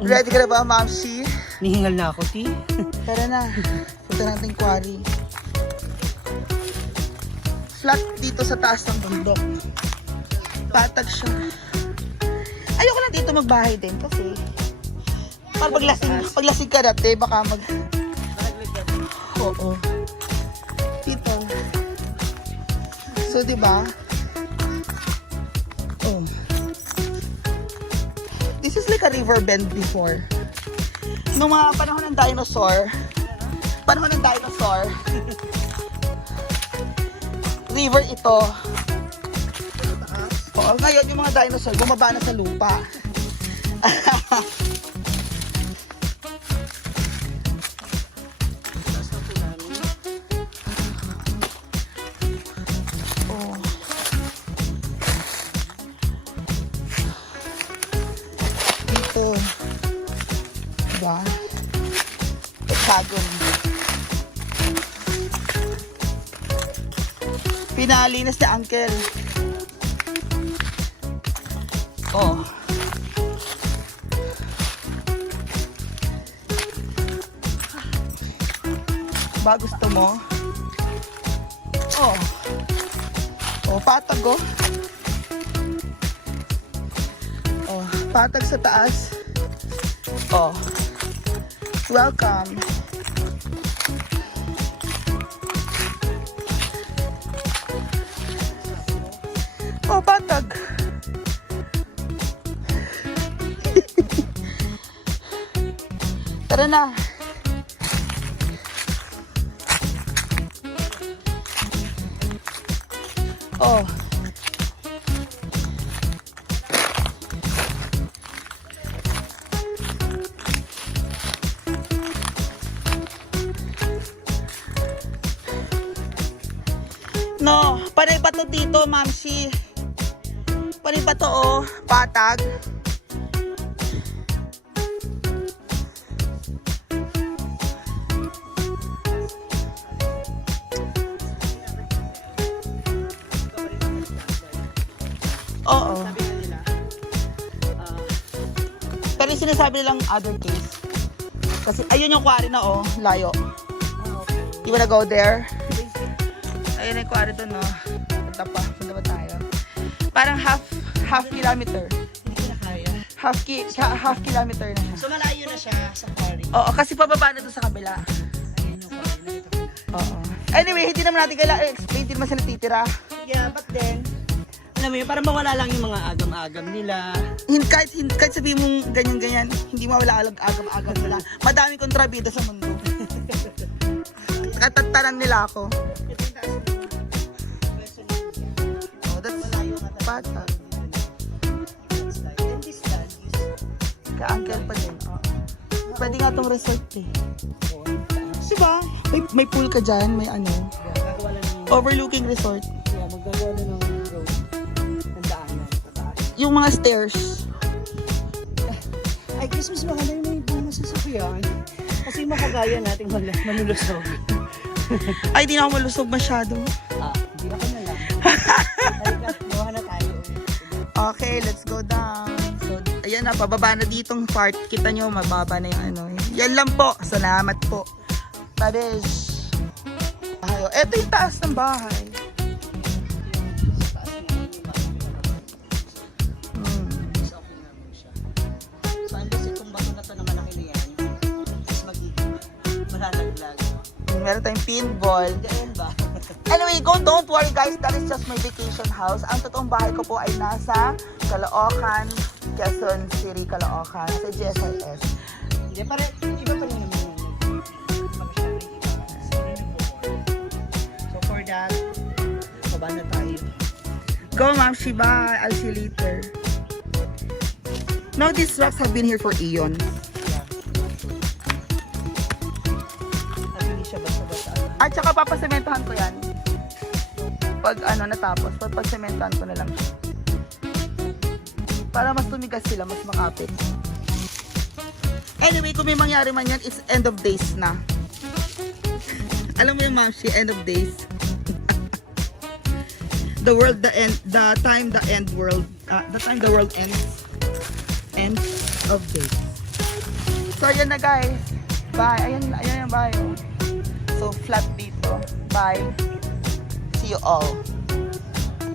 Ready ka na ba, Mamsi? Nihingal na ako, ti. Tara na. Punta natin quarry. Flat dito sa taas ng bundok. Patag siya. Ayoko lang dito magbahay din kasi pag paglasing, paglasing ka dati, baka mag... Oo. Dito. So, di ba? This is like a river bend before. Nung mga panahon ng dinosaur, panahon ng dinosaur, river ito. Oo, ngayon yung mga dinosaur, bumaba na sa lupa. Hexagon. Pinalinis ni Uncle. Oh. Ba gusto mo? Oh. Oh, patag oh. Oh, patag sa taas. Oh. Welcome. Oh, patag. Tara na. Oh. No, panay ba to dito, Mamsi? Panay ba to, oh? Patag. Oo. Pero yung sinasabi nilang other case. Kasi ayun yung quarry na oh, layo. You wanna go there? Ayun yung quarry doon oh. Punta pa, punta pa tayo. Parang half half kilometer. Hindi na kaya. Half ki ha- half kilometer na siya. So malayo na siya sa quarry. Oo, kasi pababa na doon sa kabila. Na. Oo. Anyway, hindi naman natin kailangan explain, hindi naman sila titira. Yeah, but then, alam mo yun, para mawala lang yung mga agam-agam nila. Hin kahit, hin kahit sabihin mong ganyan-ganyan, hindi mawala alag agam-agam nila. Madaming kontrabida sa mundo. Katatanan nila ako. Bata. Ka-uncle pa din. Pwede nga tong resort eh. Diba? May, may pool ka dyan, may ano. Overlooking resort. yeah, maggagawa na ng road. Ng daanan. Pataas. Yung mga stairs. Ay, guess mas maganda yung may bunga sa sakyan. Kasi makagaya nating manulusog. Ay, di na ako malusog masyado. Ah, hindi ako na Okay, let's go down. So, ayan na, pababa na ditong part. Kita nyo, mababa na yung ano. Yan lang po. Salamat po. Pares. Ayo, eto yung taas ng bahay. Meron tayong pinball. Diyan ba? Anyway, go, don't worry guys, that is just my vacation house. Ang totoong bahay ko po ay nasa Caloocan, Quezon City, Caloocan, sa GSIS. Hindi, pare, iba pa rin. So, for that, baba na tayo. Go, Ma'am Shiba. I'll see you later. No, these rocks have been here for eons. At saka papasementahan ko yan. Pag ano natapos, papasementahan ko na lang siya. Para mas tumigas sila, mas makapit. Anyway, kung may mangyari man yan, it's end of days na. Alam mo yung ma'am, she end of days. the world, the end, the time, the end world, uh, the time the world ends. End of days. So, ayan na guys. Bye. Ayan, ayan bye. So, flat dito. Bye. See you all.